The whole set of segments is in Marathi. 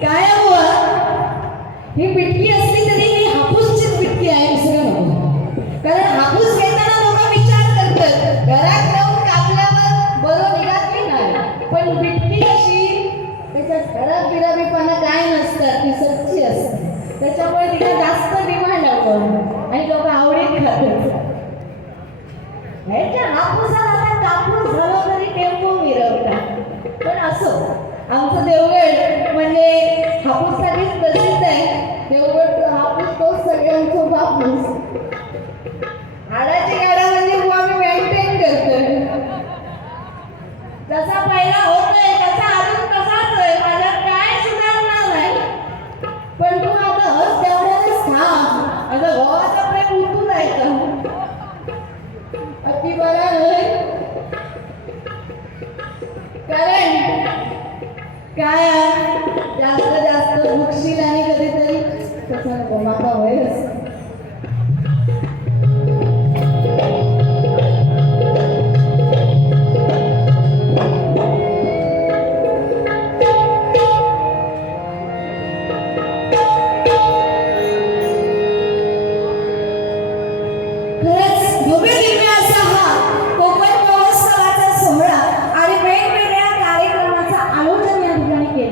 त्या काय बुवा ही पिटकी असली तरी ही हापूसची पिटकी आहे दुसरं नको. कारण हापूस घेताना लोक विचार करतात घरात राहून कापल्यावर बरं निघत की नाही? पण पिटकी अशी त्याच्यात खराब बिराबीपणा काय नसतात ती सच्ची असते त्याच्यामुळे तिला जास्त डिमांड आपण आणि लोक आवडीत खातात. ह्याच्या हापूसाला कापूस झाला तरी टेम्पो मिरवतात पण असो आमचं देवगड म्हणजे हापूससाठीच प्रसिद्ध आहे. देवगड हापूस तोच सगळ्यांचा हापूस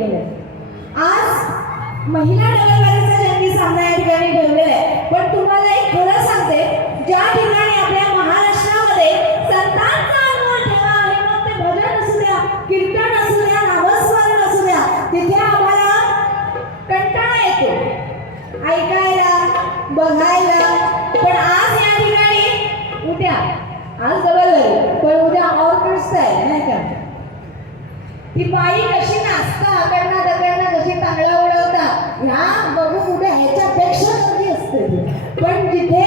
गेलेलं आहे. आज महिला डबलबाजीचा जंगी सामना या ठिकाणी ठेवलेला आहे पण तुम्हाला एक खरं सांगते ज्या ठिकाणी आपल्या महाराष्ट्रामध्ये संतांचा अनुभव ठेवा आहे मग ते भजन असू द्या कीर्तन असू द्या नामस्मरण असू द्या तिथे आम्हाला कंटाळा येतो. ऐकायला बघायला. पण आज या ठिकाणी उद्या आज डबल पण उद्या ऑर्केस्ट्रा आहे नाही का? ती बाई कशी नाचता कडना दगडना कशी तांगडा उडवता ह्या बघून उद्या ह्याच्यापेक्षा कमी असते. पण जिथे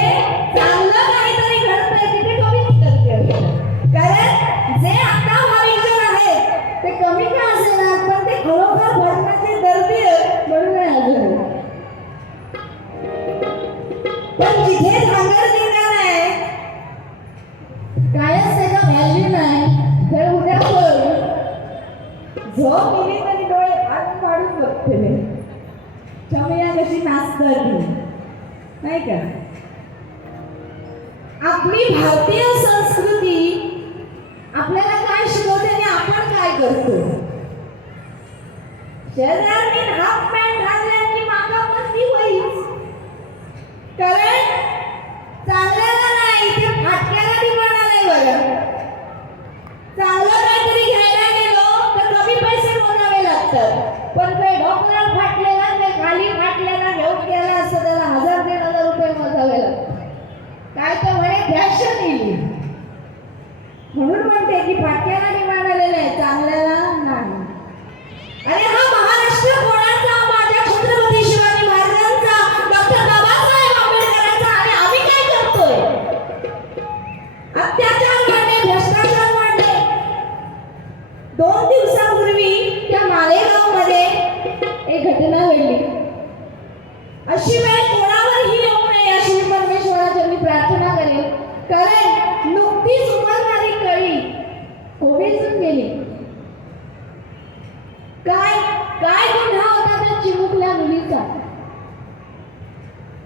नाही का? आपली भारतीय संस्कृती आपल्याला काय शिकवते आणि आपण काय करतो? शरीरातील हाफ पॅन्ट घालल्या की मागा मस्ती होईल कारण चांगल्याला नाही ते फाटक्याला ठिकाणा नाही बघा.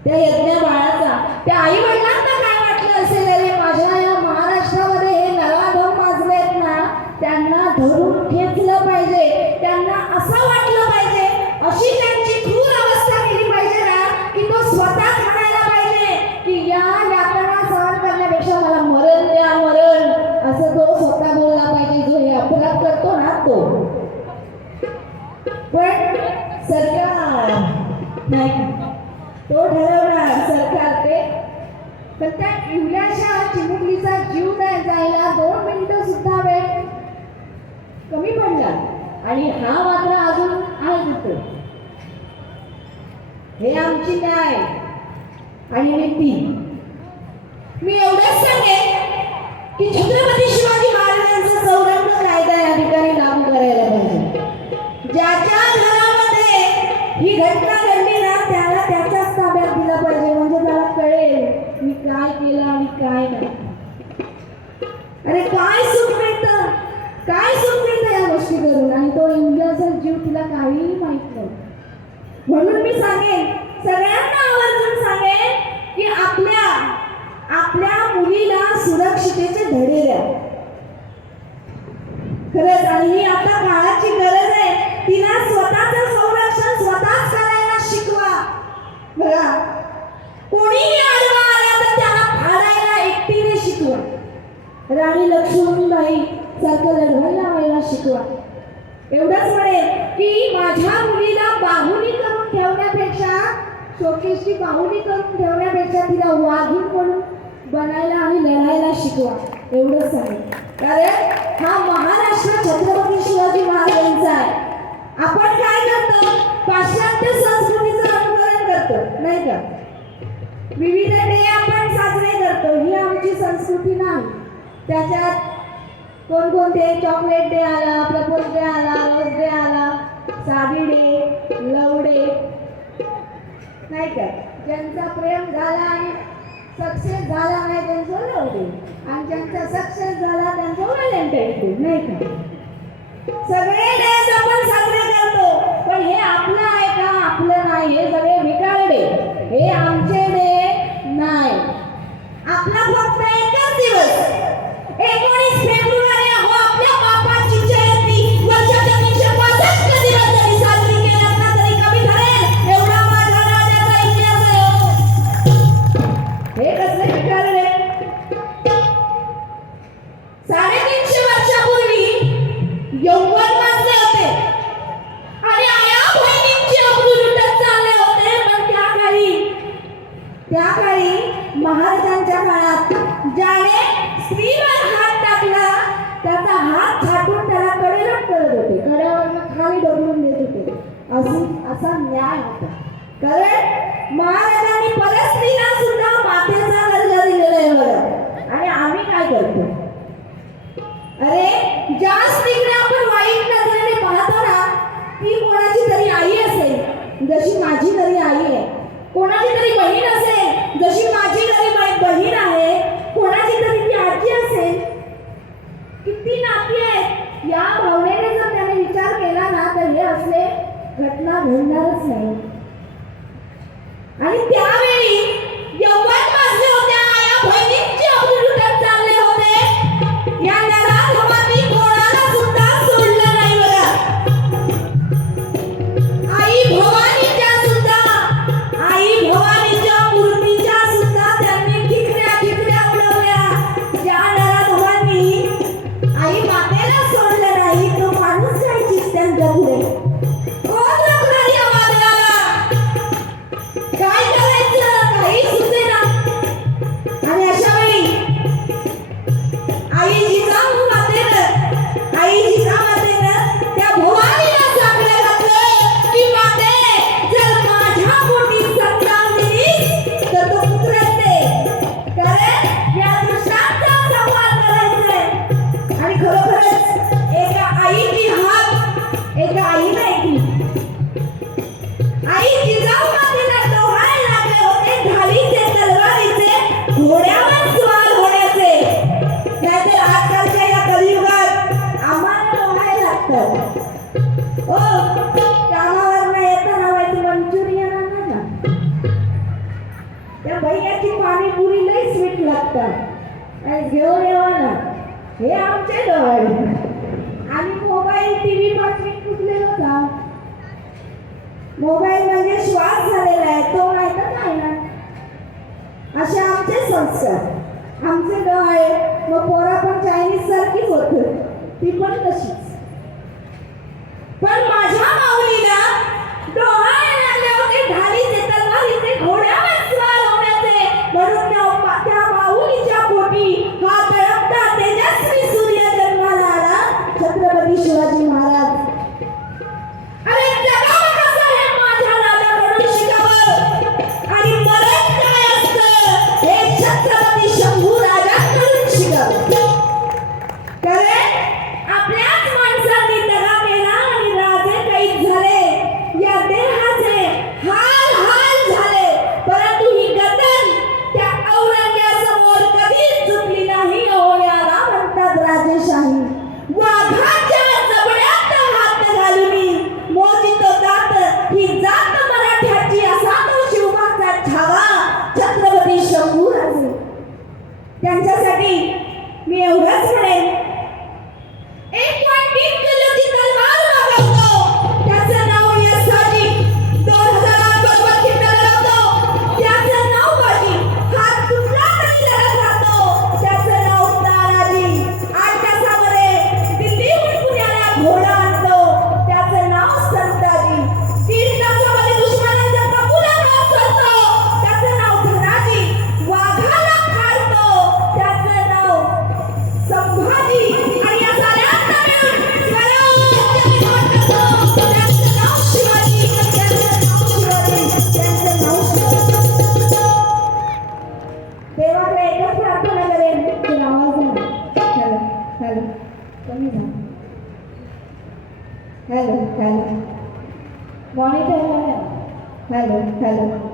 त्या यज्ञ बाळाचा त्या आई वडिलांना काय वाटलं असेल अरे माझ्या या महाराष्ट्रामध्ये हे नराधम माजलेत ना त्यांना धरून खेचलं पाहिजे त्यांना असं वाटलं पाहिजे अशी त्यांची क्रूर अवस्था केली पाहिजे ना की तो स्वतः म्हणायला पाहिजे की या यातना सहन करण्यापेक्षा मला मरण द्या मरण असं तो स्वतः बोलला पाहिजे जो हे अपराध करतो ना तो पण सरकार नाही तो ठरवणार सरकार ते पण त्या इवल्याशा चिमुकलीचा जीव नाही जायला दोन मिनिटं सुद्धा वेळ कमी पडला आणि हा मात्र अजून आहे येतो हे आमची न्याय आणि नीती. मी एवढंच सांगेन की छत्रपती शिवाजी महाराजांचा चौरंग कायदा या ठिकाणी लागू करायला पाहिजे. ज्याच्या घरामध्ये ही घटना घडली ना त्याला त्याच्याच ताब्यात दिला पाहिजे. म्हणजे त्याला कळेल मी काय केलं आणि काय नाही. अरे काय सुख काय सुख मिळतं करून आणि तो इंग्रजा जीव तिला काहीही माहीत नाही. म्हणून मी सांगेन सगळ्यांना आवर्जून सांगेन की आपल्या आपल्या मुलीला सुरक्षितेचे धडे द्या. खरंच आणि ही आता काळाची गरज आहे. तिला स्वतःचं संरक्षण स्वतःच करायला शिकवा. बघा कोणीही आडवा आला तर त्याला फाडायला एकटीने शिकवा. राणी लक्ष्मीबाई सारखं लढवायला व्हायला शिकवा. एवढंच म्हणेल की माझ्या मुलीला बाहुली करून ठेवण्यापेक्षा शोकेशची बाहुली करून ठेवण्यापेक्षा तिला वाघीण म्हणून बनायला आणि लढायला शिकवा. एवढंच सांगेल कारण हा महाराष्ट्र छत्रपती शिवाजी महाराजांचा आहे. आपण काय करतो? पाश्चात्य संस्कृतीचं अनुकरण करतो नाही का? विविध डे आपण साजरे करतो. ही आमची संस्कृती नाही. त्याच्यात कोणकोणते चॉकलेट डे आला प्रपोज डे आला रोज डे आला साडी डे लव डे नाही का? ज्यांचा प्रेम झाला आणि सक्सेस झाला नाही त्यांचं लव डे आणि ज्यांचा सक्सेस झाला त्यांचं व्हॅलेंटाईन डे नाही का? सगळे डेज आपण साजरे करतो. पण हे आपलं आहे का? आपलं नाही. हे सगळे विकाळ डे हे आमचे डे नाही. आपला फक्त एकच दिवस. एकोणीस फेब्रुवारी ज्याने स्त्रीवर हात टाकला त्याचा हात छाटून त्याला कडेला करत होते. कड्यावर खाली ढकलून देत होते. अशी असा न्याय होता. कारण महाराजांनी परस्त्रीला सुद्धा मातेचा दर्जा दिलेला आहे बरं आणि आम्ही काय करतो? अरे ज्या स्त्रीकडे आपण वाईट नजरेने पाहतो ना ती कोणाची तरी आई असेल. जशी माझी तरी आई आहे. कोणाची तरी बहीण असेल. जशी माझी तरी बहीण आहे कोणाची तरी ती आजी असेल किती नाती आहेत या भावनेने जर त्याने विचार केला ना तर हे असले घटना घडणारच नाही. आणि त्यावेळी भैयाची पाणीपुरी लई स्वीट लागतात. आणि घेऊन येवा ना. हे आमचे डोहाळे आणि मोबाईल टीव्ही पाठवी कुठले होता? मोबाईल म्हणजे श्वास झालेला आहे. तो नाही काय ना? असे आमचे संस्कार. आमचे डोळे मग पोरा पण चायनीज सारखीच होत. ती पण तशीच. पण माझ्या माऊलीने ঠিক 开灯，开灯。